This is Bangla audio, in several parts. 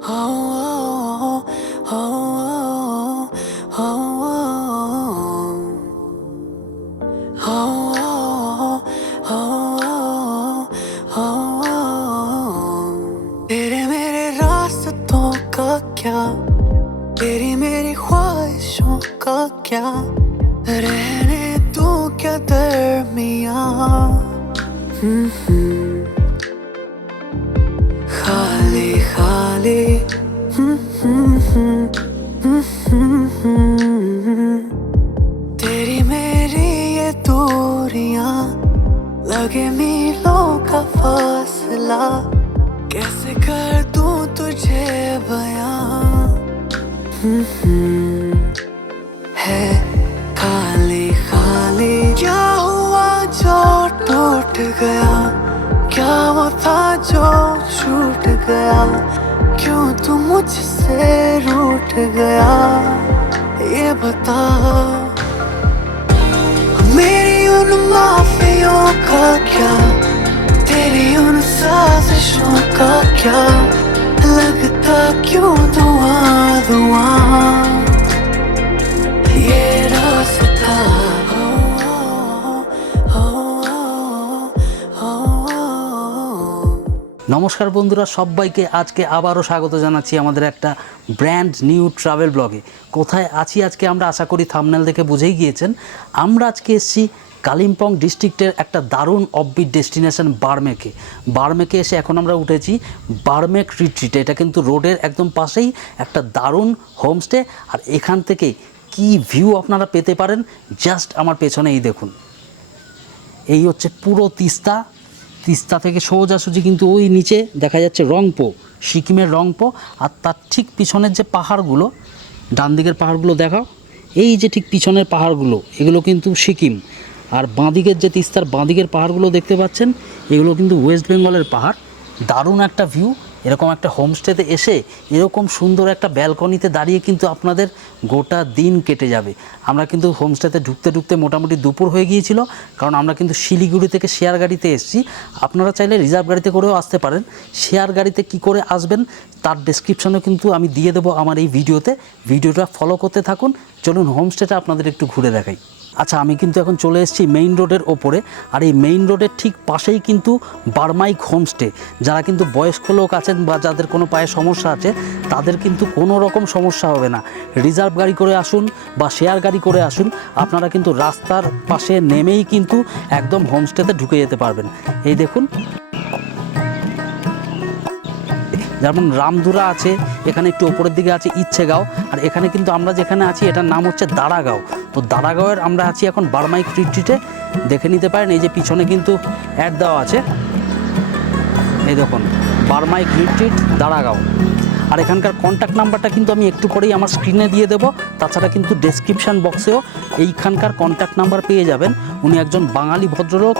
Oh, oh, oh, oh, oh, तेरे मेरे रास्तों का क्या, तेरी मेरी ख्वाहिशों का क्या, रहने दूं क्या दरमियां। खाली खाली तेरी मेरी ये दूरियां, लगे मीलों का फासला, कैसे कर दूं तुझे बयां। है खाली खाली, क्या हुआ जो टूट गया, क्या वो था जो छूट गया, क्यों तू मुझसे रूठ गया, ये बता। मेरी उन माफियों का क्या, तेरी उन साजिशों का क्या, लगता क्यों धुआं धुआं ये रास्ता। নমস্কার বন্ধুরা, সবাইকে আজকে আবারও স্বাগত জানাচ্ছি আমাদের একটা ব্র্যান্ড নিউ ট্রাভেল ব্লগে। কোথায় আছি আজকে আমরা আশা করি থাম্বনেল দেখে বুঝেই গিয়েছেন। আমরা আজকে এসেছি কালিম্পং ডিস্ট্রিক্টের একটা দারুণ অফবিট ডেস্টিনেশন বারমেকে এসে এখন আমরা উঠেছি বারমেক রিট্রিটে। এটা কিন্তু রোডের একদম পাশেই একটা দারুণ হোমস্টে। আর এখান থেকে কি ভিউ আপনারা পেতে পারেন জাস্ট আমার পেছনে এই দেখুন। এই হচ্ছে পুরো তিস্তা থেকে সোজাসুজি কিন্তু ওই নিচে দেখা যাচ্ছে রংপো, সিকিমের রংপো। আর তার ঠিক পিছনের যে পাহাড়গুলো, ডান দিকের পাহাড়গুলো দেখাও, এই যে ঠিক পিছনের পাহাড়গুলো এগুলো কিন্তু সিকিম। আর বাঁদিকের যে তিস্তার বাঁদিকের পাহাড়গুলো দেখতে পাচ্ছেন এগুলো কিন্তু ওয়েস্ট বেঙ্গলের পাহাড়। দারুণ একটা ভিউ। এরকম একটা হোমস্টেতে এসে এরকম সুন্দর একটা ব্যালকনিতে দাঁড়িয়ে কিন্তু আপনাদের গোটা দিন কেটে যাবে। আমরা কিন্তু হোমস্টেতে ঢুকতে মোটামুটি দুপুর হয়ে গিয়েছিল, কারণ আমরা কিন্তু শিলিগুড়ি থেকে শেয়ার গাড়িতে এসেছি। আপনারা চাইলে রিজার্ভ গাড়িতে করেও আসতে পারেন। শেয়ার গাড়িতে কি করে আসবেন তার ডেসক্রিপশনও কিন্তু আমি দিয়ে দেবো আমার এই ভিডিওতে। ভিডিওটা ফলো করতে থাকুন। চলুন হোমস্টেটা আপনাদের একটু ঘুরে দেখাই। আচ্ছা, আমি কিন্তু এখন চলে এসেছি মেইন রোডের ওপরে। আর এই মেইন রোডের ঠিক পাশেই কিন্তু বারমাইক হোমস্টে। যারা কিন্তু বয়স্ক লোক আছেন বা যাদের কোনো পায়ে সমস্যা আছে তাদের কিন্তু কোনো রকম সমস্যা হবে না। রিজার্ভ গাড়ি করে আসুন বা শেয়ার গাড়ি করে আসুন, আপনারা কিন্তু রাস্তার পাশে নেমেই কিন্তু একদম হোমস্টেতে ঢুকে যেতে পারবেন। এই দেখুন, যেমন রামধুরা আছে, এখানে একটু ওপরের দিকে আছে ইচ্ছেগাঁও। আর এখানে কিন্তু আমরা যেখানে আছি এটার নাম হচ্ছে দারাগাঁও। তো দারাগাঁওয়ের আমরা আছি এখন বারমাইক রিট্রিটে। দেখে নিতে পারেন, এই যে পিছনে কিন্তু অ্যাড দেওয়া আছে, এই দেখুন বারমাইক রিট্রিট দারাগাঁও। আর এখানকার কন্ট্যাক্ট নাম্বারটা কিন্তু আমি একটু পরেই আমার স্ক্রিনে দিয়ে দেবো। তাছাড়া কিন্তু ডেসক্রিপশান বক্সেও এইখানকার কন্ট্যাক্ট নাম্বার পেয়ে যাবেন। উনি একজন বাঙালি ভদ্রলোক,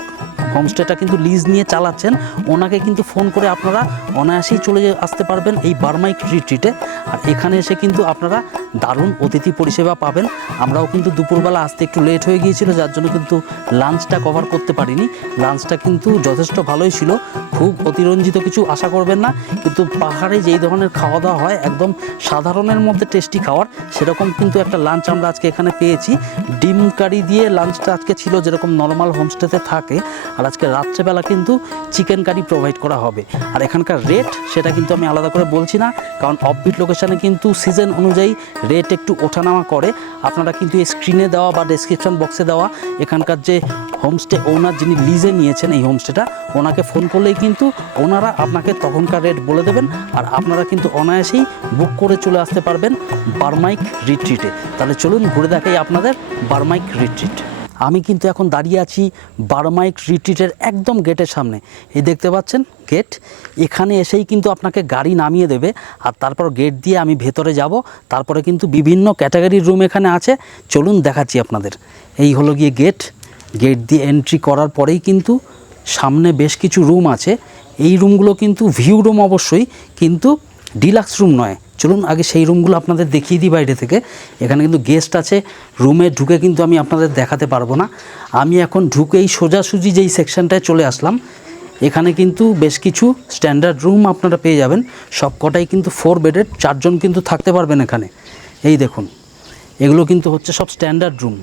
হোমস্টেটা কিন্তু লিজ নিয়ে চালাচ্ছেন। ওনাকে কিন্তু ফোন করে আপনারা অনায়াসেই চলে আসতে পারবেন এই বারমাইক রিট্রিটে। আর এখানে এসে কিন্তু আপনারা দারুণ অতিথি পরিষেবা পাবেন। আমরাও কিন্তু দুপুরবেলা আসতে একটু লেট হয়ে গিয়েছিল, যার জন্য কিন্তু লাঞ্চটা কভার করতে পারিনি। লাঞ্চটা কিন্তু যথেষ্ট ভালোই ছিল, খুব অতিরঞ্জিত কিছু আশা করবেন না। কিন্তু পাহাড়ে যেই ধরনের খাওয়া দাওয়া হয় একদম সাধারণের মধ্যে টেস্টি খাওয়ার, সেরকম কিন্তু একটা লাঞ্চ আমরা আজকে এখানে পেয়েছি। ডিম কারি দিয়ে লাঞ্চটা আজকে ছিল, যেরকম নর্মাল হোমস্টেতে থাকে। আর আজকে রাত্রেবেলা কিন্তু চিকেন কারি প্রোভাইড করা হবে। আর এখানকার রেট সেটা কিন্তু আমি আলাদা করে বলছি না, কারণ অফবিট লোকেশানে কিন্তু সিজন অনুযায়ী রেট একটু ওঠানামা করে। আপনারা কিন্তু এই স্ক্রিনে দেওয়া বা ডেসক্রিপশন বক্সে দেওয়া এখানকার যে হোমস্টে ওনার যিনি লিজে নিয়েছেন এই হোমস্টেটা, ওনাকে ফোন করলেই কিন্তু ওনারা আপনাকে তখনকার রেট বলে দেবেন। আর আপনারা কিন্তু অনায়াসেই বুক করে চলে আসতে পারবেন বারমাইক রিট্রিটে। তাহলে চলুন ঘুরে দেখাই আপনাদের বারমাইক রিট্রিট। আমি কিন্তু এখন দাঁড়িয়ে আছি বারমাইক রিট্রিটের একদম গেটের সামনে। এই দেখতে পাচ্ছেন গেট, এখানে এসেই কিন্তু আপনাকে গাড়ি নামিয়ে দেবে। আর তারপর গেট দিয়ে আমি ভেতরে যাব। তারপরে কিন্তু বিভিন্ন ক্যাটাগরির রুম এখানে আছে, চলুন দেখাচ্ছি আপনাদের। এই হলো গিয়ে গেট দিয়ে এন্ট্রি করার পরেই কিন্তু সামনে বেশ কিছু রুম আছে। এই রুমগুলো কিন্তু ভিউ রুম অবশ্যই, কিন্তু ডিলাক্স রুম নয়। চলুন আগে সেই রুমগুলো আপনাদের দেখিয়ে দিই বাইরে থেকে। এখানে কিন্তু গেস্ট আছে, রুমে ঢুকে কিন্তু আমি আপনাদের দেখাতে পারবো না। আমি এখন ঢুকেই সোজাসুজি যেই সেকশনটায় চলে আসলাম, এখানে কিন্তু বেশ কিছু স্ট্যান্ডার্ড রুম আপনারা পেয়ে যাবেন, সব কটাই কিন্তু 4 বেডের, 4 জন কিন্তু থাকতে পারবেন এখানে। এই দেখুন, এগুলো কিন্তু হচ্ছে সব স্ট্যান্ডার্ড রুম।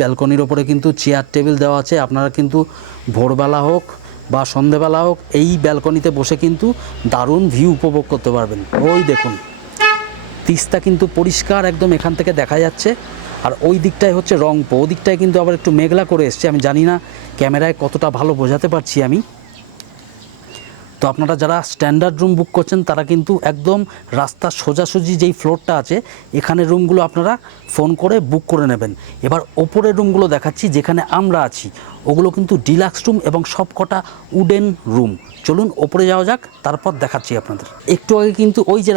ব্যালকনির ওপরে কিন্তু চেয়ার টেবিল দেওয়া আছে। আপনারা কিন্তু ভোরবেলা হোক বা সন্ধেবেলা হোক এই ব্যালকনিতে বসে কিন্তু দারুণ ভিউ উপভোগ করতে পারবেন। ওই দেখুন, তিস্তা কিন্তু পরিষ্কার একদম এখান থেকে দেখা যাচ্ছে। আর ওই দিকটায় হচ্ছে রংপুর, ওই দিকটায় কিন্তু আবার একটু মেঘলা করে এসছে। আমি জানি না ক্যামেরায় কতটা ভালো বোঝাতে পারছি আমি। তো আপনারা যারা স্ট্যান্ডার্ড রুম বুক করছেন তারা কিন্তু একদম রাস্তার সোজাসুজি যেই ফ্লোরটা আছে এখানে রুমগুলো আপনারা ফোন করে বুক করে নেবেন। এবার ওপরের রুমগুলো দেখাচ্ছি যেখানে আমরা আছি, ওগুলো কিন্তু ডিলাক্স রুম এবং সব কটা উডেন রুম। চলুন ওপরে যাওয়া যাক, তারপর দেখাচ্ছি আপনাদের। একটু আগে কিন্তু ওই যে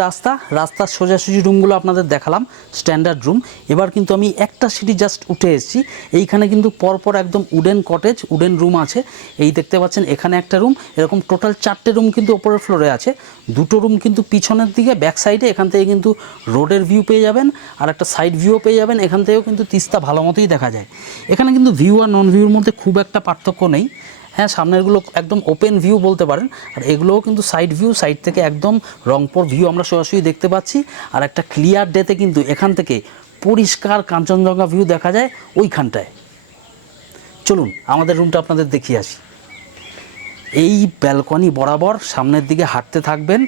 রাস্তার সোজাসুজি রুমগুলো আপনাদের দেখালাম স্ট্যান্ডার্ড রুম। এবার কিন্তু আমি একটা সিঁড়ি জাস্ট উঠে এসেছি, এইখানে কিন্তু পরপর একদম উডেন কটেজ, উডেন রুম আছে। এই দেখতে পাচ্ছেন এখানে একটা রুম, এরকম টোটাল 4টে রুম কিন্তু ওপরের ফ্লোরে আছে। 2টো রুম কিন্তু পিছনের দিকে ব্যাক সাইডে, এখান থেকে কিন্তু রোডের ভিউ পেয়ে যাবেন আর একটা সাইড ভিউও পেয়ে যাবেন। এখান থেকেও কিন্তু তিস্তা ভালো মতোই দেখা যায়। এখানে কিন্তু ভিউ আর নন ভিউর মধ্যে খুব একটা পার্থক্য নেই। হ্যাঁ, সামনেরগুলো একদম ওপেন ভিউ বলতে পারেন, আর এগুলোও কিন্তু সাইড ভিউ, সাইড থেকে একদম রংপুর ভিউ আমরা সরাসরি দেখতে পাচ্ছি। আর একটা ক্লিয়ার ডেতে কিন্তু এখান থেকে পরিষ্কার কাঞ্চনজঙ্ঘা ভিউ দেখা যায় ওইখানটায়। চলুন আমাদের রুমটা আপনাদের দেখিয়ে আসি। এই ব্যালকনি বরাবর সামনের দিকে হাঁটতে থাকবেন,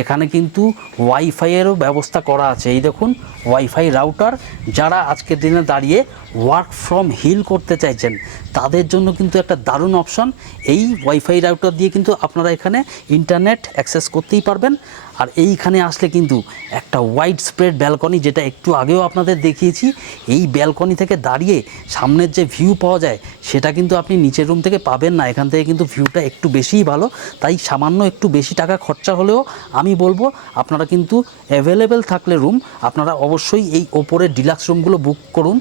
এখানে কিন্তু ওয়াইফাইয়েরও ব্যবস্থা করা আছে। এই দেখুন ওয়াইফাই রাউটার। যারা আজকের দিনে দাঁড়িয়ে ওয়ার্ক ফ্রম হিল করতে চাইছেন তাদের জন্য কিন্তু একটা দারুণ অপশন। এই ওয়াইফাই রাউটার দিয়ে কিন্তু আপনারা এখানে ইন্টারনেট অ্যাক্সেস করতেই পারবেন। আর এইখানে আসলে কিন্তু একটা ওয়াইড স্প্রেড ব্যালকনি, যেটা একটু আগেও আপনাদের দেখিয়েছি। এই ব্যালকনি থেকে দাঁড়িয়ে সামনের যে ভিউ পাওয়া যায় সেটা কিন্তু আপনি নিচের রুম থেকে পাবেন না। এখান থেকে কিন্তু ভিউটা একটু বেশিই ভালো, তাই সামান্য একটু বেশি টাকা খরচা হলেও আমি বলবো আপনারা কিন্তু অ্যাভেলেবেল থাকলে রুম আপনারা অবশ্যই এই ওপরের ডিলাক্স রুমগুলো বুক করুন।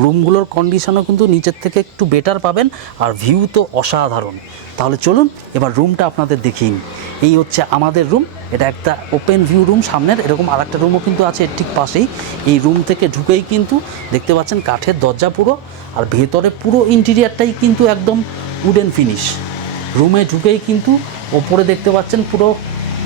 রুমগুলোর কন্ডিশনও কিন্তু নিচের থেকে একটু বেটার পাবেন, আর ভিউ তো অসাধারণ। তাহলে চলুন এবার রুমটা আপনাদের দেখিয়ে নিই। এই হচ্ছে আমাদের রুম, এটা একটা ওপেন ভিউ রুম সামনের। এরকম আরেকটা রুমও কিন্তু আছে এর ঠিক পাশেই। এই রুম থেকে ঢুকেই কিন্তু দেখতে পাচ্ছেন কাঠের দরজা পুরো, আর ভেতরে পুরো ইন্টিরিয়ারটাই কিন্তু একদম উডেন ফিনিশ। রুমে ঢুকেই কিন্তু ওপরে দেখতে পাচ্ছেন পুরো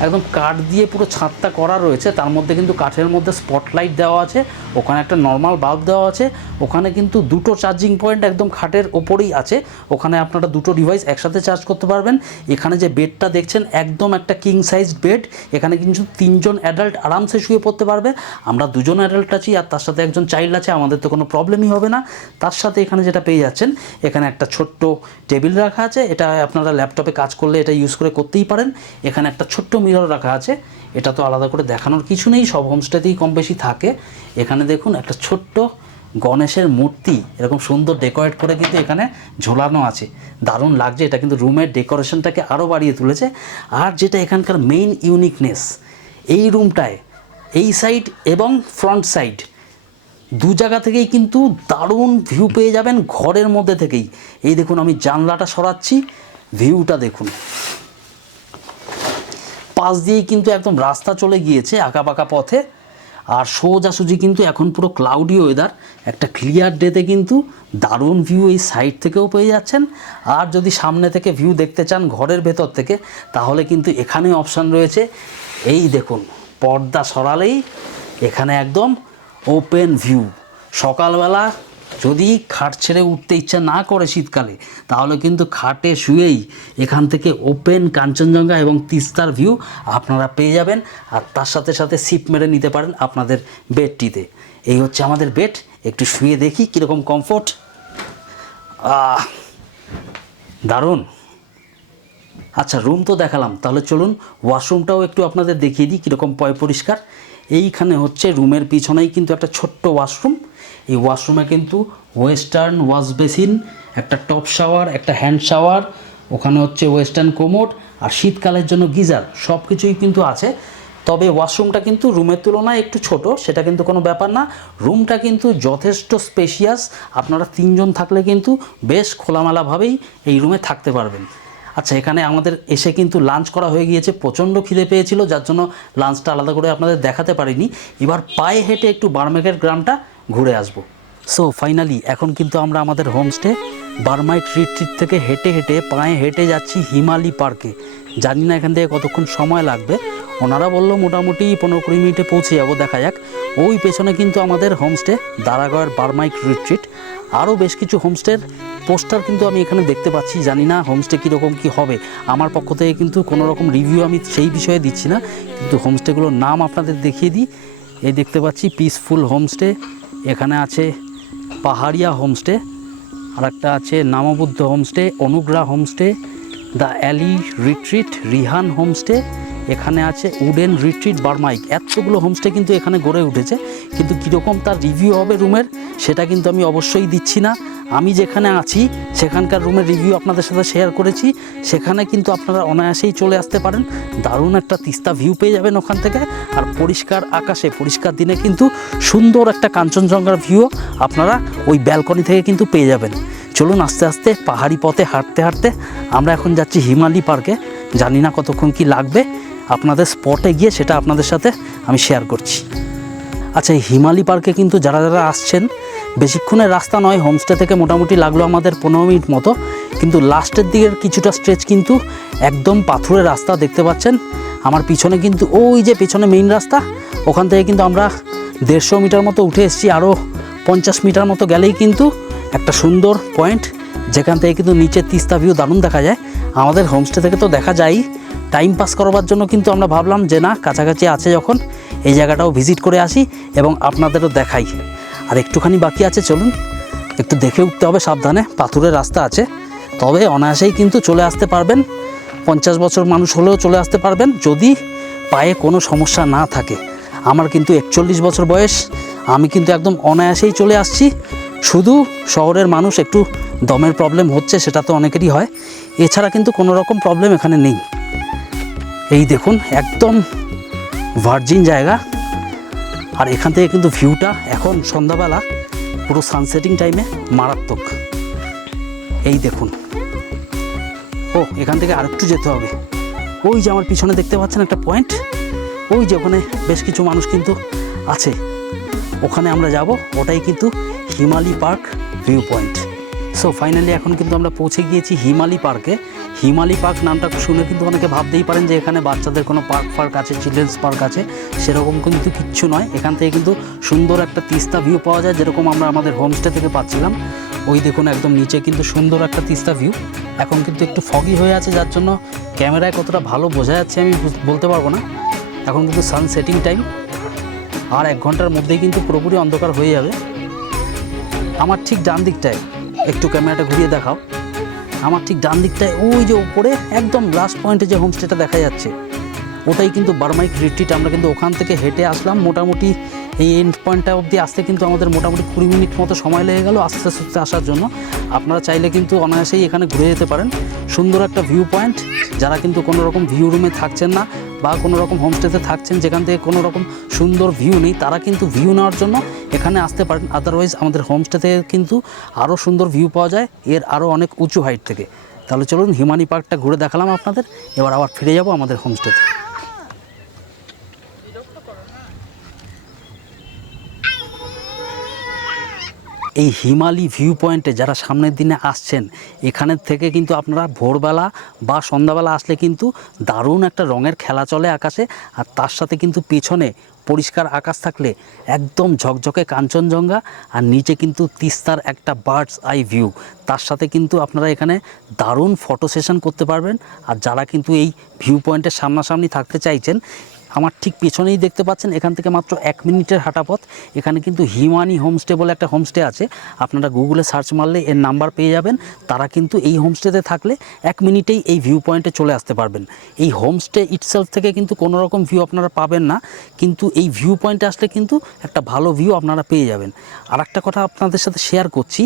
একদম কাঠ দিয়ে পুরো ছাদটা করা রয়েছে, তার মধ্যে কিন্তু কাঠের মধ্যে স্পটলাইট দেওয়া আছে, ওখানে একটা নর্মাল বাল্ব দেওয়া আছে, ওখানে কিন্তু 2টো চার্জিং পয়েন্ট একদম খাটের ওপরেই আছে, ওখানে আপনারা 2টো ডিভাইস একসাথে চার্জ করতে পারবেন। এখানে যে বেডটা দেখছেন একদম একটা কিং সাইজ বেড, এখানে কিন্তু 3জন অ্যাডাল্ট আরামসে শুয়ে পড়তে পারবে। আমরা 2জন অ্যাডাল্ট আছি আর তার সাথে একজন চাইল্ড আছে, আমাদের তো কোনো প্রবলেমই হবে না। তার সাথে এখানে যেটা পেয়ে যাচ্ছেন, এখানে একটা ছোট্ট টেবিল রাখা আছে, এটা আপনারা ল্যাপটপে কাজ করলে এটা ইউজ করে করতেই পারেন। এখানে একটা ছোট্ট মিরর রাখা আছে, এটা তো আলাদা করে দেখানোর কিছু নেই, সব হোমস্টেতেই কম বেশি থাকে। এখানে দেখুন একটা ছোট্ট গণেশের মূর্তি এরকম সুন্দর ডেকোরেট করে কিন্তু এখানে ঝোলানো আছে, দারুণ লাগছে। এটা কিন্তু রুমের ডেকোরেশনটাকে আরও বাড়িয়ে তুলেছে। আর যেটা এখানকার মেইন ইউনিকনেস, এই রুমটায় এই সাইড এবং ফ্রন্ট সাইড 2 জায়গা থেকেই কিন্তু দারুণ ভিউ পেয়ে যাবেন ঘরের মধ্যে থেকেই। এই দেখুন আমি জানলাটা সরাচ্ছি, ভিউটা দেখুন, পাশ দিয়েই কিন্তু একদম রাস্তা চলে গিয়েছে আঁকাবাঁকা পথে। আর সোজাসুজি কিন্তু এখন পুরো ক্লাউডি ওয়েদার, একটা ক্লিয়ার ডেতে কিন্তু দারুণ ভিউ এই সাইড থেকেও পেয়ে যাচ্ছেন। আর যদি সামনে থেকে ভিউ দেখতে চান ঘরের ভেতর থেকে, তাহলে কিন্তু এখানে অপশান রয়েছে। এই দেখুন পর্দা সরালেই এখানে একদম ওপেন ভিউ। সকালবেলা যদি খাট ছেড়ে উঠতে ইচ্ছা না করে শীতকালে, তাহলে কিন্তু খাটে শুয়েই এখান থেকে ওপেন কাঞ্চনজঙ্ঘা এবং তিস্তার ভিউ আপনারা পেয়ে যাবেন। আর তার সাথে সাথে সিপ মেরে নিতে পারেন আপনাদের বেডটিতে। এই হচ্ছে আমাদের বেড, একটু শুয়ে দেখি কীরকম কমফোর্ট। দারুণ। আচ্ছা রুম তো দেখালাম, তাহলে চলুন ওয়াশরুমটাও একটু আপনাদের দেখিয়ে দিই কীরকম পরিষ্কার। এইখানে হচ্ছে রুমের পিছনেই কিন্তু একটা ছোট্ট ওয়াশরুম। এই ওয়াশরুমে কিন্তু ওয়েস্টার্ন ওয়াশ বেসিন, একটা টপ শাওয়ার, একটা হ্যান্ড শাওয়ার, ওখানে হচ্ছে ওয়েস্টার্ন কোমোড, আর শীতকালের জন্য গিজার, সব কিছুই কিন্তু আছে। তবে ওয়াশরুমটা কিন্তু রুমের তুলনায় একটু ছোট, সেটা কিন্তু কোনো ব্যাপার না। রুমটা কিন্তু যথেষ্ট স্পেশিয়াস, আপনারা 3জন থাকলে কিন্তু বেশ খোলামেলাভাবেই এই রুমে থাকতে পারবেন। আচ্ছা এখানে আমাদের এসে কিন্তু লাঞ্চ করা হয়ে গিয়েছে, প্রচণ্ড খিদে পেয়েছিল, যার জন্য লাঞ্চটা আলাদা করে আপনাদের দেখাতে পারিনি। এবার পায়ে হেঁটে একটু বার্মেকের গ্রামটা ঘুরে আসবো। সো ফাইনালি এখন কিন্তু আমরা আমাদের হোমস্টে বারমাইক রিট্রিট থেকে হেঁটে হেঁটে পায়ে হেঁটে যাচ্ছি হিমালি পার্কে। জানি না এখান থেকে কতক্ষণ সময় লাগবে, ওনারা বললো মোটামুটি 15-20 মিনিটে পৌঁছে যাবো, দেখা যাক। ওই পেছনে কিন্তু আমাদের হোমস্টে দারাগাঁওয়ের বারমাইক রিট্রিট। আরও বেশ কিছু হোমস্টের পোস্টার কিন্তু আমি এখানে দেখতে পাচ্ছি, জানি না হোমস্টে কীরকম কী হবে। আমার পক্ষ থেকে কিন্তু কোনো রকম রিভিউ আমি সেই বিষয়ে দিচ্ছি না, কিন্তু হোমস্টেগুলোর নাম আপনাদের দেখিয়ে দিই। এই দেখতে পাচ্ছি পিসফুল হোমস্টে, এখানে আছে পাহাড়িয়া হোমস্টে, আর একটা আছে নামবুদ্ধ হোমস্টে, অনুগ্রহ homestay, the alley retreat, Rihan homestay, এখানে আছে উডেন রিট্রিট বারমাইক। এতগুলো হোমস্টে কিন্তু এখানে গড়ে উঠেছে, কিন্তু কীরকম তার রিভিউ হবে রুমের সেটা কিন্তু আমি অবশ্যই দিচ্ছি না। আমি যেখানে আছি সেখানকার রুমের রিভিউ আপনাদের সাথে শেয়ার করেছি, সেখানে কিন্তু আপনারা অনায়াসেই চলে আসতে পারেন। দারুণ একটা তিস্তা ভিউ পেয়ে যাবেন ওখান থেকে, আর পরিষ্কার আকাশে পরিষ্কার দিনে কিন্তু সুন্দর একটা কাঞ্চনজঙ্ঘার ভিউ আপনারা ওই ব্যালকনি থেকে কিন্তু পেয়ে যাবেন। চলুন আস্তে আস্তে পাহাড়ি পথে হাঁটতে হাঁটতে আমরা এখন যাচ্ছি হিমালি পার্কে। জানি না কতক্ষণ কি লাগবে, আপনাদের স্পটে গিয়ে সেটা আপনাদের সাথে আমি শেয়ার করছি। আচ্ছা, এই হিমালি পার্কে কিন্তু যারা যারা আসছেন, বেশিক্ষণের রাস্তা নয়, হোমস্টে থেকে মোটামুটি লাগলো আমাদের 15 মিনিট মতো, কিন্তু লাস্টের দিকের কিছুটা স্ট্রেচ কিন্তু একদম পাথুরের রাস্তা দেখতে পাচ্ছেন। আমার পিছনে কিন্তু ওই যে পেছনে মেইন রাস্তা, ওখান থেকে কিন্তু আমরা 150 মিটার মতো উঠে এসেছি। আরও 50 মিটার মতো গেলেই কিন্তু একটা সুন্দর পয়েন্ট, যেখান থেকে কিন্তু নিচের তিস্তা ভিউ দারুণ দেখা যায়। আমাদের হোমস্টে থেকে তো দেখা যায়ই, টাইম পাস করবার জন্য কিন্তু আমরা ভাবলাম যে না, কাছাকাছি আছে যখন এই জায়গাটাও ভিজিট করে আসি এবং আপনাদেরও দেখাই। আর একটুখানি বাকি আছে, চলুন একটু দেখে উঠতে হবে সাবধানে, পাথুরের রাস্তা আছে, তবে অনায়াসেই কিন্তু চলে আসতে পারবেন। 50 বছর মানুষ হলেও চলে আসতে পারবেন যদি পায়ে কোনো সমস্যা না থাকে। আমার কিন্তু 41 বছর বয়স, আমি কিন্তু একদম অনায়াসেই চলে আসছি। শুধু শহরের মানুষ একটু দমের প্রবলেম হচ্ছে, সেটা তো অনেকেরই হয়, এছাড়া কিন্তু কোনো রকম প্রবলেম এখানে নেই। এই দেখুন একদম ভার্জিন জায়গা, আর এখান থেকে কিন্তু ভিউটা এখন সন্ধ্যাবেলা পুরো সানসেটিং টাইমে মারাত্মক। এই দেখুন, ও এখান থেকে আরেকটু যেতে হবে, ওই যে আমার পিছনে দেখতে পাচ্ছেন একটা পয়েন্ট, ওই যে ওখানে বেশ কিছু মানুষ কিন্তু আছে, ওখানে আমরা যাব, ওটাই কিন্তু Himali park view point. So finally এখন কিন্তু আমরা পৌঁছে গিয়েছি হিমালি পার্কে। হিমালি পার্ক নামটা শুনে কিন্তু অনেকে ভাবতেই পারেন যে এখানে বাচ্চাদের কোনো পার্ক আছে, চিলড্রেন্স পার্ক আছে, সেরকম কিন্তু কিচ্ছু নয়। এখান থেকে কিন্তু সুন্দর একটা তিস্তা ভিউ পাওয়া যায়, যেরকম আমরা আমাদের হোমস্টে থেকে পাচ্ছিলাম। ওই দেখুন একদম নিচে কিন্তু সুন্দর একটা তিস্তা ভিউ। এখন কিন্তু একটু ফগি হয়ে আছে, যার জন্য ক্যামেরায় কতটা ভালো বোঝা যাচ্ছে আমি বলতে পারবো না। এখন কিন্তু সানসেটিং টাইম, আর 1 ঘন্টার মধ্যেই কিন্তু পুরোপুরি অন্ধকার হয়ে যাবে। আমার ঠিক ডান দিকটায়, একটু ক্যামেরাটা ঘুরিয়ে দেখাও, আমার ঠিক ডান দিকটায় ওই যে উপরে একদম লাস্ট পয়েন্টে যে হোমস্টেটা দেখা যাচ্ছে, ওটাই কিন্তু বারমাইক রিট্রিট। আমরা কিন্তু ওখান থেকে হেঁটে আসলাম, মোটামুটি এই এন্ড পয়েন্টটা অবধি আসতে কিন্তু আমাদের মোটামুটি 20 মিনিট মতো সময় লেগে গেল আস্তে আস্তে আসার জন্য। আপনারা চাইলে কিন্তু অনায়াসেই এখানে ঘুরে যেতে পারেন। সুন্দর একটা ভিউ পয়েন্ট, যারা কিন্তু কোনো রকম ভিউ রুমে থাকছেন না বা কোনো রকম হোমস্টেতে থাকছেন যেখান থেকে কোনো রকম সুন্দর ভিউ নেই, তারা কিন্তু ভিউ নেওয়ার জন্য এখানে আসতে পারেন। আদারওয়াইজ আমাদের হোমস্টে থেকে কিন্তু আরও সুন্দর ভিউ পাওয়া যায়, এর আরও অনেক উঁচু হাইট থেকে। তাহলে চলুন হিমালি পার্কটা ঘুরে দেখালাম আপনাদের, এবার আবার ফিরে যাব আমাদের হোমস্টেতে। এই হিমালি ভিউ পয়েন্টে যারা সামনের দিনে আসছেন, এখানের থেকে কিন্তু আপনারা ভোরবেলা বা সন্ধ্যাবেলা আসলে কিন্তু দারুণ একটা রঙের খেলা চলে আকাশে, আর তার সাথে কিন্তু পেছনে পরিষ্কার আকাশ থাকলে একদম ঝকঝকে কাঞ্চনজঙ্ঘা, আর নিচে কিন্তু তিস্তার একটা বার্ডস আই ভিউ। তার সাথে কিন্তু আপনারা এখানে দারুণ ফটো সেশন করতে পারবেন। আর যারা কিন্তু এই ভিউ পয়েন্টের সামনাসামনি থাকতে চাইছেন, আমার ঠিক পেছনেই দেখতে পাচ্ছেন, এখান থেকে মাত্র 1 মিনিটের হাঁটা পথ। এখানে কিন্তু হিমানি হোমস্টে বলে একটা হোমস্টে আছে, আপনারা গুগলে সার্চ মারলে এর নাম্বার পেয়ে যাবেন। তারা কিন্তু এই হোমস্টেতে থাকলে 1 মিনিটেই এই ভিউ পয়েন্টে চলে আসতে পারবেন। এই হোমস্টে ইটসেলফ থেকে কিন্তু কোনো রকম ভিউ আপনারা পাবেন না, কিন্তু এই ভিউ পয়েন্টে আসলে কিন্তু একটা ভালো ভিউ আপনারা পেয়ে যাবেন। আর একটা কথা আপনাদের সাথে শেয়ার করছি,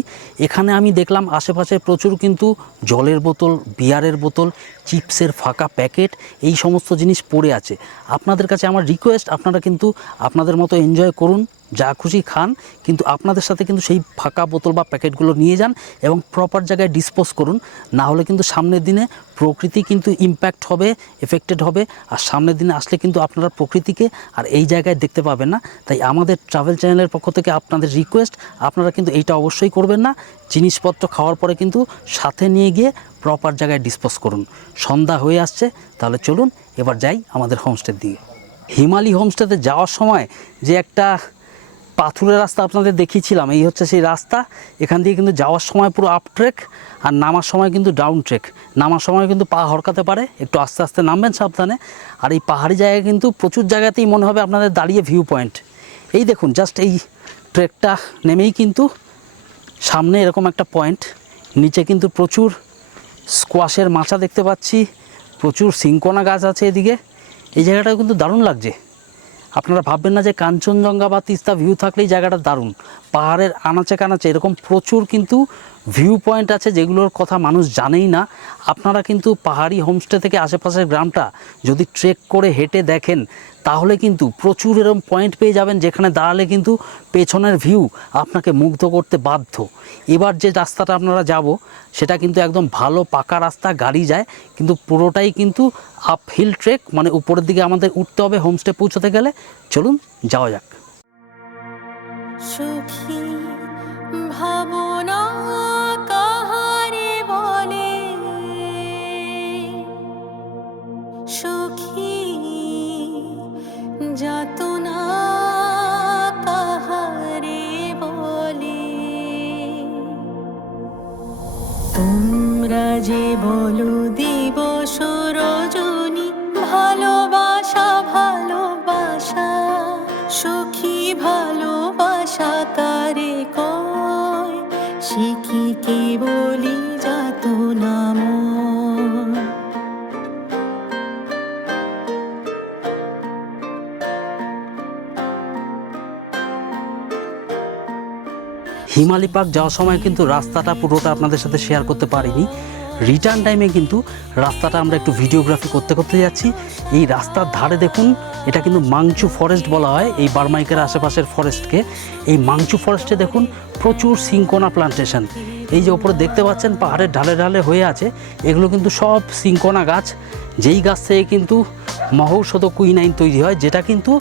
এখানে আমি দেখলাম আশেপাশে প্রচুর কিন্তু জলের বোতল, বিয়ারের বোতল, চিপসের ফাঁকা প্যাকেট, এই সমস্ত জিনিস পড়ে আছে। আপনাদের কাছে আমার রিকোয়েস্ট, আপনারা কিন্তু আপনাদের মতো এনজয় করুন, যা খুশি খান, কিন্তু আপনাদের সাথে কিন্তু সেই ফাঁকা বোতল বা প্যাকেটগুলো নিয়ে যান এবং প্রপার জায়গায় ডিসপোজ করুন। না হলে কিন্তু সামনের দিনে প্রকৃতি কিন্তু ইম্প্যাক্ট হবে, এফেক্টেড হবে, আর সামনের দিনে আসলে কিন্তু আপনারা প্রকৃতিকে আর এই জায়গায় দেখতে পাবেন না। তাই আমাদের ট্রাভেল চ্যানেলের পক্ষ থেকে আপনাদের রিকোয়েস্ট, আপনারা কিন্তু এইটা অবশ্যই করবেন না। জিনিসপত্র খাওয়ার পরে কিন্তু সাথে নিয়ে গিয়ে প্রপার জায়গায় ডিসপোজ করুন। সন্ধ্যা হয়ে আসছে, তাহলে চলুন এবার যাই আমাদের হোমস্টের দিকে। হিমালি হোমস্টেতে যাওয়ার সময় যে একটা পাথুরের রাস্তা আপনাদের দেখিয়েছিলাম, এই হচ্ছে সেই রাস্তা। এখান দিয়ে কিন্তু যাওয়ার সময় পুরো আপ ট্রেক, আর নামার সময় কিন্তু ডাউন ট্রেক। নামার সময় কিন্তু পা হরকাতে পারে, একটু আস্তে আস্তে নামবেন সাবধানে। আর এই পাহাড়ি জায়গায় কিন্তু প্রচুর জায়গাতেই মনে হবে আপনাদের দাঁড়িয়ে ভিউ পয়েন্ট। এই দেখুন, জাস্ট এই ট্রেকটা নেমেই কিন্তু সামনে এরকম একটা পয়েন্ট, নিচে কিন্তু প্রচুর স্কোয়াশের মাচা দেখতে পাচ্ছি, প্রচুর সিংকোনা গাছ আছে এদিকে। এই জায়গাটাও কিন্তু দারুণ লাগছে। আপনারা ভাববেন না যে কাঞ্চনজঙ্ঘা বা তিস্তা ভিউ থাকলেই জায়গাটা দারুণ। পাহাড়ের আনাচে কানাচে এরকম প্রচুর কিন্তু ভিউ পয়েন্ট আছে যেগুলোর কথা মানুষ জানেই না। আপনারা কিন্তু পাহাড়ি হোমস্টে থেকে আশেপাশের গ্রামটা যদি ট্রেক করে হেঁটে দেখেন, তাহলে কিন্তু প্রচুর এরকম পয়েন্ট পেয়ে যাবেন যেখানে দাঁড়ালে কিন্তু পেছনের ভিউ আপনাকে মুগ্ধ করতে বাধ্য। এবার যে রাস্তাটা আপনারা যাব সেটা কিন্তু একদম ভালো পাকা রাস্তা, গাড়ি যায়, কিন্তু পুরোটাই কিন্তু আপহিল ট্রেক, মানে উপরের দিকে আমাদের উঠতে হবে হোমস্টে পৌঁছতে গেলে। চলুন যাওয়া যাক। সুখী ভাবনা কাহারে বলে, সুখী যাতনা কাহারে বলে। তোমরা যে বলো দিবস রজনী, ভালোবাসা ভালোবাসা, সুখী ভালোবাসা কারে কয়, সে কি কেবলই যাতনা ময়। হিমালি পার্ক যাওয়ার সময় কিন্তু রাস্তাটা পুরোটা আপনাদের সাথে শেয়ার করতে পারিনি। রিটার্ন টাইমে কিন্তু রাস্তাটা আমরা একটু ভিডিওগ্রাফি করতে করতে যাচ্ছি। এই রাস্তার ধারে দেখুন, এটা কিন্তু মাংচু ফরেস্ট বলা হয় এই বারমাইকের আশেপাশের ফরেস্টকে। এই মাংচু ফরেস্টে দেখুন প্রচুর সিংকোনা প্লান্টেশন। এই যে ওপরে দেখতে পাচ্ছেন পাহাড়ের ঢালে ঢালে হয়ে আছে, এগুলো কিন্তু সব সিংকোনা গাছ। যেই গাছ থেকে কিন্তু মহৌষধ কুইনাইন তৈরি হয়, যেটা কিন্তু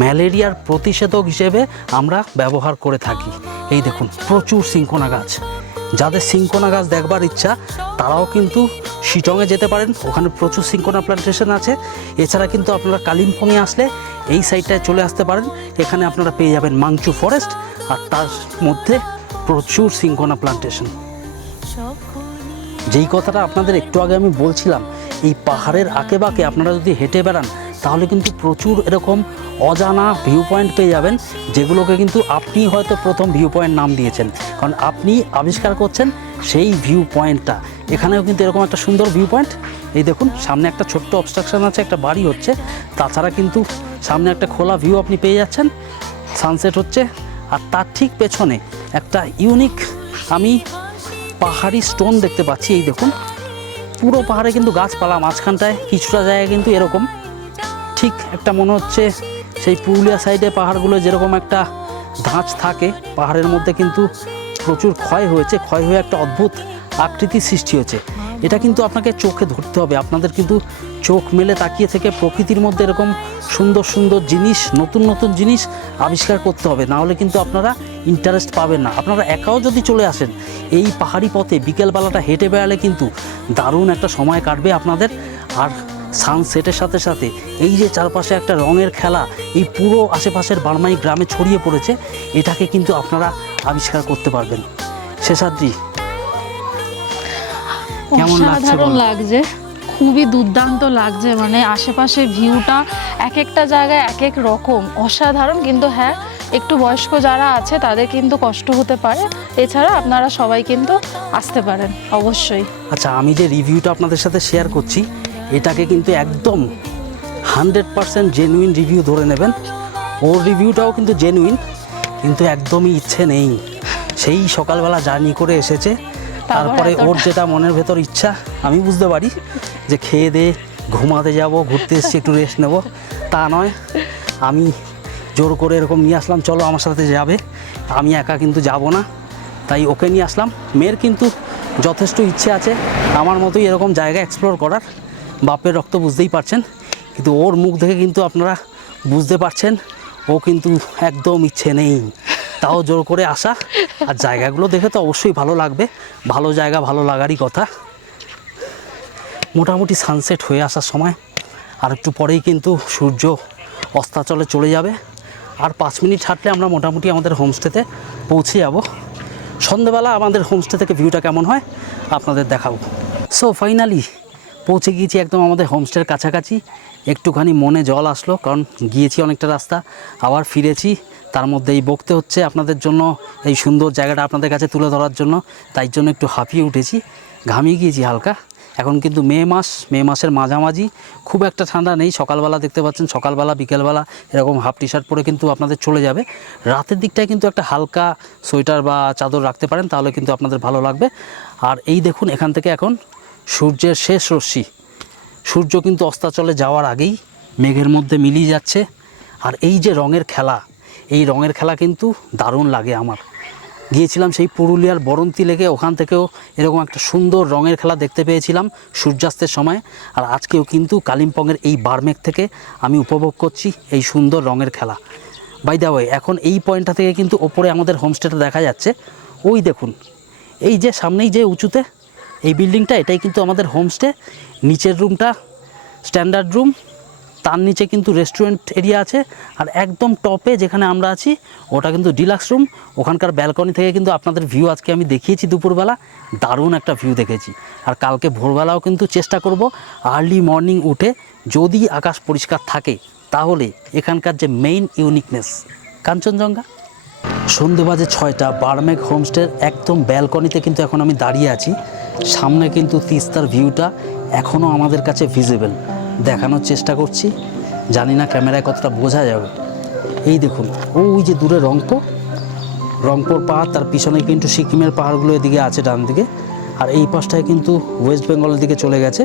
ম্যালেরিয়ার প্রতিষেধক হিসেবে আমরা ব্যবহার করে থাকি। এই দেখুন প্রচুর সিংকোনা গাছ। যাদের সিংকোনা গাছ দেখবার ইচ্ছা তারাও কিন্তু শিটংয়ে যেতে পারেন, ওখানে প্রচুর সিংকোনা প্লান্টেশন আছে। এছাড়া কিন্তু আপনারা কালিম্পংয়ে আসলে এই সাইডটায় চলে আসতে পারেন, এখানে আপনারা পেয়ে যাবেন মাংচু ফরেস্ট, আর তার মধ্যে প্রচুর সিংকোনা প্লান্টেশন। যেই কথাটা আপনাদের একটু আগে আমি বলছিলাম, এই পাহাড়ের আঁকেবাঁকে আপনারা যদি হেঁটে বেড়ান তাহলে কিন্তু প্রচুর এরকম অজানা ভিউ পয়েন্ট পেয়ে যাবেন, যেগুলোকে কিন্তু আপনি হয়তো প্রথম ভিউ পয়েন্ট নাম দিয়েছেন, কারণ আপনি আবিষ্কার করছেন সেই ভিউ পয়েন্টটা। এখানেও কিন্তু এরকম একটা সুন্দর ভিউ পয়েন্ট। এই দেখুন সামনে একটা ছোট্ট অবস্ট্রাকশন আছে, একটা বাড়ি হচ্ছে, তাছাড়া কিন্তু সামনে একটা খোলা ভিউ আপনি পেয়ে যাচ্ছেন, সানসেট হচ্ছে। আর তার ঠিক পেছনে একটা ইউনিক আমি পাহাড়ি স্টোন দেখতে পাচ্ছি। এই দেখুন পুরো পাহাড়ে কিন্তু গাছপালা, মাঝখানটায় কিছুটা জায়গা কিন্তু এরকম ঠিক একটা মনে হচ্ছে সেই পুরুলিয়া সাইডে পাহাড়গুলো যেরকম একটা ধাঁচ থাকে, পাহাড়ের মধ্যে কিন্তু প্রচুর ক্ষয় হয়েছে, ক্ষয় হয়ে একটা অদ্ভুত আকৃতির সৃষ্টি হয়েছে। এটা কিন্তু আপনাকে চোখে ধরতে হবে, আপনাদের কিন্তু চোখ মেলে তাকিয়ে থেকে প্রকৃতির মধ্যে এরকম সুন্দর সুন্দর জিনিস, নতুন নতুন জিনিস আবিষ্কার করতে হবে, না হলে কিন্তু আপনারা ইন্টারেস্ট পাবেন না। আপনারা একাও যদি চলে আসেন এই পাহাড়ি পথে বিকেলবেলাটা হেঁটে বেড়ালে কিন্তু দারুণ একটা সময় কাটবে আপনাদের। আর সানসেটের সাথে সাথে এই যে চারপাশে একটা রঙের খেলা এই পুরো আশেপাশের বারমাই গ্রামে ছড়িয়ে পড়েছে, এটাকে কিন্তু আপনারা আবিষ্কার করতে পারবেন। শেষাদ্রি কেমন লাগছে? অসাধারণ লাগছে, খুবই দুর্দান্ত লাগছে। মানে আশেপাশে ভিউটা এক একটা জায়গায় এক এক রকম, অসাধারণ। কিন্তু হ্যাঁ, একটু বয়স্ক যারা আছে তাদের কিন্তু কষ্ট হতে পারে, এছাড়া আপনারা সবাই কিন্তু আসতে পারেন অবশ্যই। আচ্ছা, আমি যে রিভিউটা আপনাদের সাথে শেয়ার করছি এটাকে কিন্তু একদম 100% জেনুইন রিভিউ ধরে নেবেন। ওর রিভিউটাও কিন্তু জেনুইন, কিন্তু একদমই ইচ্ছে নেই। সেই সকালবেলা জার্নি করে এসেছে, তারপরে ওর যেটা মনের ভেতর ইচ্ছা আমি বুঝতে পারি, যে খেয়ে দিয়ে ঘুমাতে যাব, ঘুরতে এসেছি একটু রেস্ট নেব, তা নয়। আমি জোর করে এরকম নিয়ে আসলাম, চলো আমার সাথে যাবে, আমি একা কিন্তু যাব না, তাই ওকে নিয়ে আসলাম। মেয়ের কিন্তু যথেষ্ট ইচ্ছে আছে আমার মতোই এরকম জায়গা এক্সপ্লোর করার, বাপের রক্ত বুঝতেই পারছেন, কিন্তু ওর মুখ দেখে কিন্তু আপনারা বুঝতে পারছেন ও কিন্তু একদম ইচ্ছে নেই, তাও জোর করে আসা। আর জায়গাগুলো দেখে তো অবশ্যই ভালো লাগবে, ভালো জায়গা ভালো লাগারই কথা। মোটামুটি সানসেট হয়ে আসার সময়, আর একটু পরেই কিন্তু সূর্য অস্তাচলে চলে যাবে, আর 5 মিনিট হাঁটলে আমরা মোটামুটি আমাদের হোমস্টেতে পৌঁছে যাব। সন্ধ্যেবেলা আমাদের হোমস্টে থেকে ভিউটা কেমন হয় আপনাদের দেখাবো। সো ফাইনালি পৌঁছে গিয়েছি একদম আমাদের হোমস্টের কাছাকাছি। একটুখানি মনে জল আসলো, কারণ গিয়েছি অনেকটা রাস্তা, আবার ফিরেছি, তার মধ্যেই বকতে হচ্ছে আপনাদের জন্য, এই সুন্দর জায়গাটা আপনাদের কাছে তুলে ধরার জন্য, তাই জন্য একটু হাঁপিয়ে উঠেছি, ঘামিয়ে গিয়েছি হালকা। এখন কিন্তু মে মাসের মাঝামাঝি, খুব একটা ঠান্ডা নেই। সকালবেলা দেখতে পাচ্ছেন, সকালবেলা বিকেলবেলা এরকম হাফ টি শার্ট পরে কিন্তু আপনাদের চলে যাবে। রাতের দিকটায় কিন্তু একটা হালকা সোয়েটার বা চাদর রাখতে পারেন, তাহলে কিন্তু আপনাদের ভালো লাগবে। আর এই দেখুন, এখান থেকে এখন সূর্যের শেষ রশ্মি, সূর্য কিন্তু অস্তাচলে যাওয়ার আগেই মেঘের মধ্যে মিলিয়ে যাচ্ছে। আর এই যে রঙের খেলা, এই রঙের খেলা কিন্তু দারুণ লাগে আমার। গিয়েছিলাম সেই পুরুলিয়ার বরন্তি লেকে, ওখান থেকেও এরকম একটা সুন্দর রঙের খেলা দেখতে পেয়েছিলাম সূর্যাস্তের সময়। আর আজকেও কিন্তু কালিম্পংয়ের এই বারমেঘ থেকে আমি উপভোগ করছি এই সুন্দর রঙের খেলা। বাই দ্য ওয়ে, এখন এই পয়েন্টটা থেকে কিন্তু ওপরে আমাদের হোমস্টেটা দেখা যাচ্ছে। ওই দেখুন, এই যে সামনেই যে উঁচুতে এই বিল্ডিংটা, এটাই কিন্তু আমাদের হোমস্টে। নিচের রুমটা স্ট্যান্ডার্ড রুম, তার নিচে কিন্তু রেস্টুরেন্ট এরিয়া আছে, আর একদম টপে যেখানে আমরা আছি ওটা কিন্তু ডিলাক্স রুম। ওখানকার ব্যালকনি থেকে কিন্তু আপনাদের ভিউ আজকে আমি দেখিয়েছি দুপুরবেলা, দারুণ একটা ভিউ দেখেছি। আর কালকে ভোরবেলাও কিন্তু চেষ্টা করব আর্লি মর্নিং উঠে, যদি আকাশ পরিষ্কার থাকে তাহলে এখানকার যে মেইন ইউনিকনেস কাঞ্চনজঙ্ঘা। সন্ধে বাজে 6টা, বারমেঘ হোমস্টের একদম ব্যালকনিতে কিন্তু এখন আমি দাঁড়িয়ে আছি। সামনে কিন্তু তিস্তার ভিউটা এখনও আমাদের কাছে ভিজিবল, দেখানোর চেষ্টা করছি, জানি না ক্যামেরায় কতটা বোঝা যাবে। এই দেখুন, ওই যে দূরে রংপুর পাহাড়, তার পিছনে কিন্তু সিকিমের পাহাড়গুলো এদিকে আছে ডান দিকে, আর এই পাশটায় কিন্তু ওয়েস্ট বেঙ্গলের দিকে চলে গেছে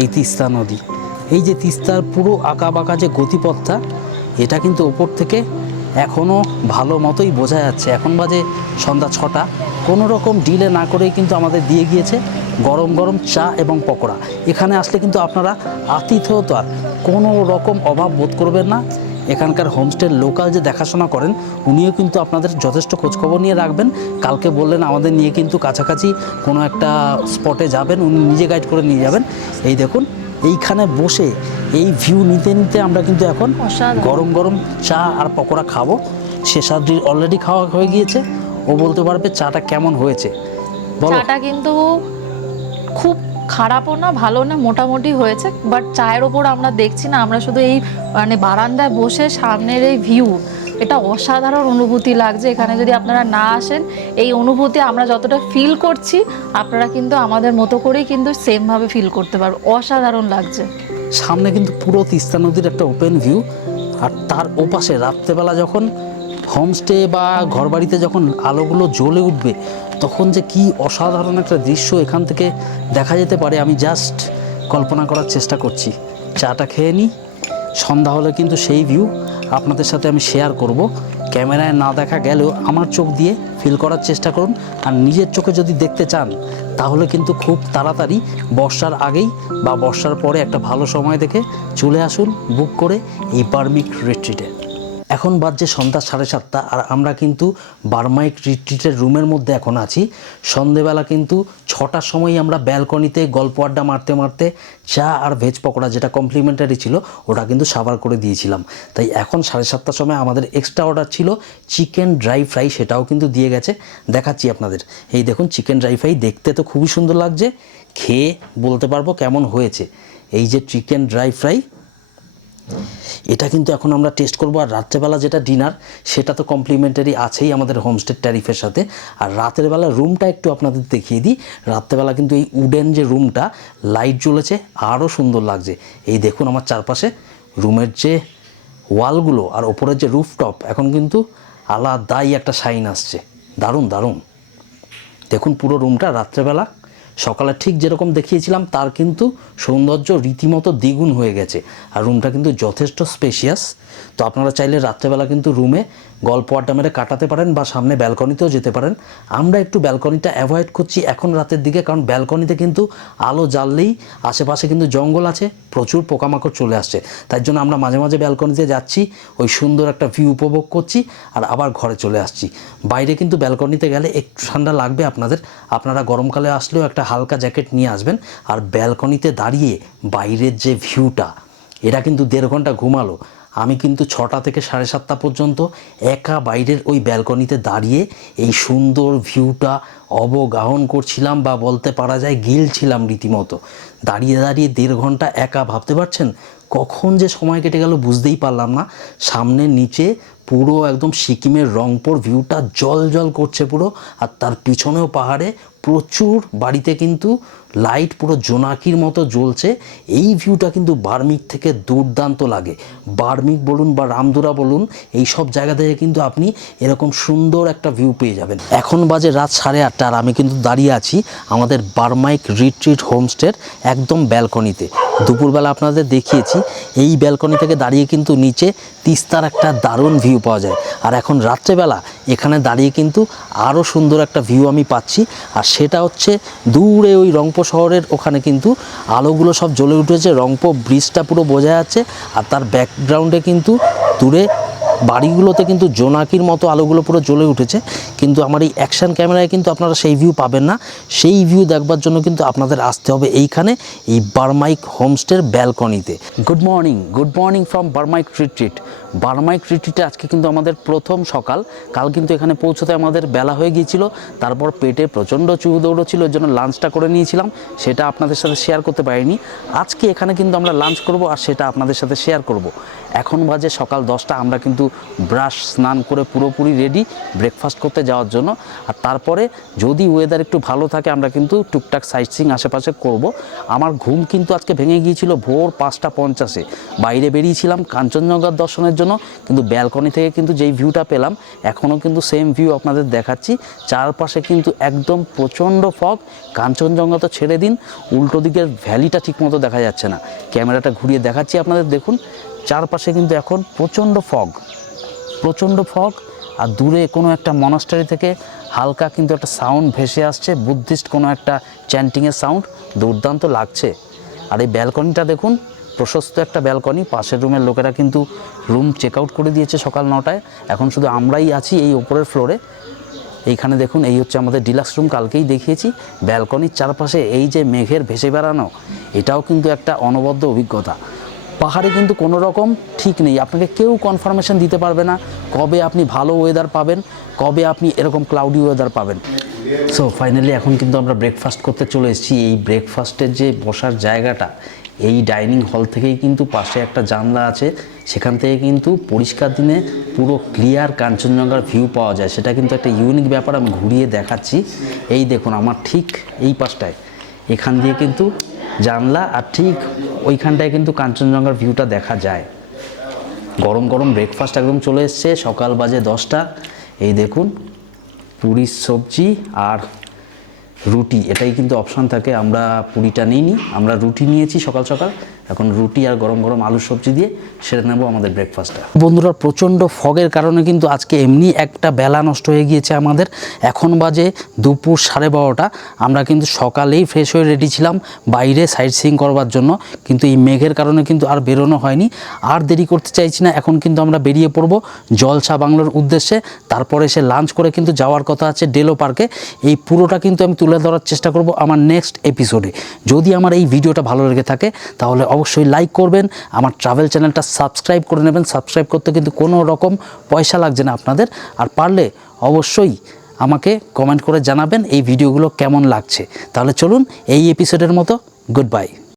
এই তিস্তা নদী। এই যে তিস্তার পুরো আঁকা বাঁকা যে গতিপথটা, এটা কিন্তু ওপর থেকে এখনও ভালো মতোই বোঝা যাচ্ছে। এখন বাজে সন্ধ্যা 6টা, কোনো রকম ডিলে না করেই কিন্তু আমাদের দিয়ে গিয়েছে গরম গরম চা এবং পকোড়া। এখানে আসলে কিন্তু আপনারা আতিথেয়তার কোনো রকম অভাব বোধ করবেন না। এখানকার হোমস্টের লোকাল যে দেখাশোনা করেন, উনিও কিন্তু আপনাদের যথেষ্ট খোঁজখবর নিয়ে রাখবেন। কালকে বললেন আমাদের নিয়ে কিন্তু কাছাকাছি কোনো একটা স্পটে যাবেন, উনি নিজে গাইড করে নিয়ে যাবেন। এই দেখুন, এইখানে বসে এই ভিউ নিতে নিতে আমরা কিন্তু এখন গরম গরম চা আর পকোড়া খাবো। শেষাদ্রির অলরেডি খাওয়া হয়ে গিয়েছে, ও বলতে পারবে চাটা কেমন হয়েছে। চাটা কিন্তু খুব খারাপও না ভালো না, মোটামুটি হয়েছে। বাট চায়ের ওপর আমরা দেখছি না, আমরা শুধু এই মানে বারান্দায় বসে সামনের এই ভিউ, এটা অসাধারণ অনুভূতি লাগছে। এখানে যদি আপনারা না আসেন, এই অনুভূতি আমরা যতটা ফিল করছি আপনারা কিন্তু আমাদের মতো করেই কিন্তু সেমভাবে ফিল করতে পারবেন। অসাধারণ লাগছে। সামনে কিন্তু পুরো তিস্তা নদীর একটা ওপেন ভিউ, আর তার ওপাশে রাত্রেবেলা যখন হোমস্টে বা ঘরবাড়িতে যখন আলোগুলো জ্বলে উঠবে, তখন যে কি অসাধারণ একটা দৃশ্য এখান থেকে দেখা যেতে পারে, আমি জাস্ট কল্পনা করার চেষ্টা করছি। চাটা খেয়ে নিই, সন্ধ্যা হলে কিন্তু সেই ভিউ আপনাদের সাথে আমি শেয়ার করব। ক্যামেরায় না দেখা গেলেও আমার চোখ দিয়ে ফিল করার চেষ্টা করুন। আর নিজের চোখে যদি দেখতে চান, তাহলে কিন্তু খুব তাড়াতাড়ি বর্ষার আগেই বা বর্ষার পরে একটা ভালো সময় দেখে চলে আসুন বুক করে এই বার্মিক রিট্রিটে। এখন বাজছে সন্ধ্যা 7:30, আর আমরা কিন্তু বার্মাইক রিট্রিটের রুমের মধ্যে এখন আছি। সন্ধেবেলা কিন্তু 6টার সময় আমরা ব্যালকনিতে গল্প আড্ডা মারতে মারতে চা আর ভেজ পকোড়া, যেটা কমপ্লিমেন্টারি ছিল, ওটা কিন্তু সার্ভ করে দিয়েছিলাম। তাই এখন 7:30টার সময় আমাদের এক্সট্রা অর্ডার ছিল চিকেন ড্রাই ফ্রাই, সেটাও কিন্তু দিয়ে গেছে, দেখাচ্ছি আপনাদের। এই দেখুন চিকেন ড্রাই ফ্রাই, দেখতে তো খুবই সুন্দর লাগছে, খেয়ে বলতে পারবো কেমন হয়েছে। এই যে চিকেন ড্রাই ফ্রাই, এটা কিন্তু এখন আমরা টেস্ট করবো। আর রাত্রেবেলা যেটা ডিনার, সেটা তো কমপ্লিমেন্টারি আছেই আমাদের হোমস্টে ট্যারিফের সাথে। আর রাতের বেলা রুমটা একটু আপনাদের দেখিয়ে দিই। রাত্রেবেলা কিন্তু এই উডেন যে রুমটা, লাইট জ্বলেছে, আরও সুন্দর লাগছে। এই দেখুন আমার চারপাশে রুমের যে ওয়ালগুলো আর ওপরের যে রুফটপ, এখন কিন্তু আলাদাই একটা শাইন আসছে, দারুণ দারুণ। দেখুন পুরো রুমটা রাত্রেবেলা সকালে ঠিক যেরকম দেখিয়েছিলাম তার কিন্তু সৌন্দর্য রীতিমতো দ্বিগুণ হয়ে গেছে। আর রুমটা কিন্তু যথেষ্ট স্পেশিয়াস। তো আপনারা চাইলে রাত্রেবেলা কিন্তু রুমে গল্প আড্ডা মেরে কাটাতে পারেন বা সামনে ব্যালকনিতেও যেতে পারেন। আমরা একটু ব্যালকনিটা অ্যাভয়েড করছি এখন রাতের দিকে, কারণ ব্যালকনিতে কিন্তু আলো জ্বাললেই আশেপাশে কিন্তু জঙ্গল আছে, প্রচুর পোকামাকড় চলে আসছে। তাই জন্য আমরা মাঝে মাঝে ব্যালকনিতে যাচ্ছি, ওই সুন্দর একটা ভিউ উপভোগ করছি আর আবার ঘরে চলে আসছি। বাইরে কিন্তু ব্যালকনিতে গেলে একটু ঠান্ডা লাগবে আপনারা গরমকালে আসলেও একটা হালকা জ্যাকেট নিয়ে আসবেন। আর ব্যালকনিতে দাঁড়িয়ে বাইরের যে ভিউটা, এরা কিন্তু 1.5 ঘন্টা ঘুমালো। আমি কিন্তু 6টা থেকে 7:30 পর্যন্ত একা বাইরের ওই ব্যালকনিতে দাঁড়িয়ে এই সুন্দর ভিউটা অবগাহন করছিলাম, বা বলতে পারা যায় গিলছিলাম রীতিমতো। দাঁড়িয়ে দাঁড়িয়ে 1.5 ঘন্টা একা, ভাবতে পারছেন কখন যে সময় কেটে গেল বুঝতেই পারলাম না। সামনে নিচে পুরো একদম সিকিমের রংপুর ভিউটা জল জল করছে পুরো, আর তার পিছনেও পাহাড়ে প্রচুর বাড়িতে কিন্তু লাইট পুরো জোনাকির মতো জ্বলছে। এই ভিউটা কিন্তু বার্মিক থেকে দুর্দান্ত লাগে। বার্মিক বলুন বা রামধুরা বলুন, এই সব জায়গা থেকে কিন্তু আপনি এরকম সুন্দর একটা ভিউ পেয়ে যাবেন। এখন বাজে রাত 8:30 আর আমি কিন্তু দাঁড়িয়ে আছি আমাদের বার্মাইক রিট্রিট হোমস্টের একদম ব্যালকনিতে। দুপুরবেলা আপনাদের দেখিয়েছি এই ব্যালকনি থেকে দাঁড়িয়ে কিন্তু নিচে তিস্তার একটা দারুণ ভিউ পাওয়া যায়। আর এখন রাত্রেবেলা এখানে দাঁড়িয়ে কিন্তু আরও সুন্দর একটা ভিউ আমি পাচ্ছি। আর সেটা হচ্ছে দূরে ওই রংপুর শহরের ওখানে কিন্তু আলোগুলো সব জ্বলে উঠেছে, রংপুর ব্রিজটা পুরো বোঝা যাচ্ছে। আর তার ব্যাকগ্রাউন্ডে কিন্তু দূরে বাড়িগুলোতে কিন্তু জোনাকির মতো আলোগুলো পুরো জ্বলে উঠেছে। কিন্তু আমার এই অ্যাকশান ক্যামেরায় কিন্তু আপনারা সেই ভিউ পাবেন না। সেই ভিউ দেখবার জন্য কিন্তু আপনাদের আসতে হবে এইখানে, এই বার্মাইক হোমস্টের ব্যালকনিতে। Good morning from Barmaik retreat. Barmaik রিট্রিটে আজকে কিন্তু আমাদের প্রথম সকাল। কাল কিন্তু এখানে পৌঁছতে আমাদের বেলা হয়ে গিয়েছিল, তারপর পেটে প্রচণ্ড চুদৌড়ো ছিল, এর জন্য লাঞ্চটা করে নিয়েছিলাম, সেটা আপনাদের সাথে শেয়ার করতে পারিনি। আজকে এখানে কিন্তু আমরা লাঞ্চ করব আর সেটা আপনাদের সাথে শেয়ার করব। এখন বাজে সকাল 10টা, আমরা কিন্তু ব্রাশ স্নান করে পুরোপুরি রেডি ব্রেকফাস্ট করতে যাওয়ার জন্য। আর তারপরে যদি ওয়েদার একটু ভালো থাকে আমরা কিন্তু টুকটাক সাইট সিইং আশেপাশে করব। আমার ঘুম কিন্তু আজকে ভেঙে গিয়েছিল ভোর 5:50-এ। বাইরে বেরিয়েছিলাম কাঞ্চনজঙ্ঘার দর্শনের জন্য, কিন্তু ব্যালকনি থেকে কিন্তু যেই ভিউটা পেলাম এখনও কিন্তু সেম ভিউ আপনাদের দেখাচ্ছি। চারপাশে কিন্তু একদম প্রচণ্ড ফগ। কাঞ্চনজঙ্ঘা তো ছেড়ে দিন, উল্টো দিকের ভ্যালিটা ঠিকমতো দেখা যাচ্ছে না। ক্যামেরাটা ঘুরিয়ে দেখাচ্ছি আপনাদের, দেখুন চারপাশে কিন্তু এখন প্রচণ্ড ফগ। আর দূরে কোনো একটা মনাস্টারি থেকে হালকা কিন্তু একটা সাউন্ড ভেসে আসছে, বুদ্ধিস্ট কোনো একটা চ্যান্টিংয়ের সাউন্ড, দুর্দান্ত লাগছে। আর এই ব্যালকনিটা দেখুন, প্রশস্ত একটা ব্যালকনি। পাশের রুমের লোকেরা কিন্তু রুম চেক আউট করে দিয়েছে সকাল 9টায়। এখন শুধু আমরাই আছি এই ওপরের ফ্লোরে। এইখানে দেখুন, এই হচ্ছে আমাদের ডিলাক্স রুম, কালকেই দেখিয়েছি। ব্যালকনির চারপাশে এই যে মেঘের ভেসে বেড়ানো, এটাও কিন্তু একটা অনবদ্য অভিজ্ঞতা। পাহাড়ে কিন্তু কোনো রকম ঠিক নেই, আপনাকে কেউ কনফার্মেশন দিতে পারবে না কবে আপনি ভালো ওয়েদার পাবেন, কবে আপনি এরকম ক্লাউডি ওয়েদার পাবেন। সো ফাইনালি এখন কিন্তু আমরা ব্রেকফাস্ট করতে চলে এসেছি। এই ব্রেকফাস্টের যে বসার জায়গাটা, এই ডাইনিং হল থেকেই কিন্তু পাশে একটা জানলা আছে, সেখান থেকে কিন্তু পরিষ্কার দিনে পুরো ক্লিয়ার কাঞ্চনজঙ্ঘার ভিউ পাওয়া যায়। সেটা কিন্তু একটা ইউনিক ব্যাপার, আমি ঘুরিয়ে দেখাচ্ছি। এই দেখুন আমার ঠিক এই পাশটায় এখান দিয়ে কিন্তু জানলা, আর ঠিক ওইখানটায় কিন্তু কাঞ্চনজঙ্ঘার ভিউটা দেখা যায়। গরম গরম ব্রেকফাস্ট একদম চলে এসছে। সকাল বাজে 10টা। এই দেখুন পুরির সবজি আর রুটি, এটাই কিন্তু অপশান থাকে। আমরা পুরিটা নিইনি, আমরা রুটি নিয়েছি সকাল সকাল। এখন রুটি আর গরম গরম আলুর সবজি দিয়ে সেরে নেব আমাদের ব্রেকফাস্টটা। বন্ধুরা, প্রচণ্ড ফগের কারণে কিন্তু আজকে এমনি একটা বেলা নষ্ট হয়ে গিয়েছে আমাদের। এখন বাজে দুপুর 12:30। আমরা কিন্তু সকালেই ফ্রেশ হয়ে রেডি ছিলাম বাইরে সাইট সিইং করবার জন্য, কিন্তু এই মেঘের কারণে কিন্তু আর বেরোনো হয়নি। আর দেরি করতে চাইছি না, এখন কিন্তু আমরা বেরিয়ে পড়ব জলসা বাংলোর উদ্দেশ্যে। তারপরে এসে লাঞ্চ করে কিন্তু যাওয়ার কথা আছে ডেলো পার্কে। এই পুরোটা কিন্তু আমি তুলে ধরার চেষ্টা করব আমার নেক্সট এপিসোডে। যদি আমার এই ভিডিওটা ভালো লেগে থাকে তাহলে অবশ্যই লাইক করবেন, আমার ট্রাভেল চ্যানেলটা সাবস্ক্রাইব করে নেবেন। সাবস্ক্রাইব করতে কিন্তু কোনো রকম পয়সা লাগছে না আপনাদের। আর পারলে অবশ্যই আমাকে কমেন্ট করে জানাবেন এই ভিডিওগুলো কেমন লাগছে। তাহলে চলুন এই এপিসোডের মতো গুড বাই।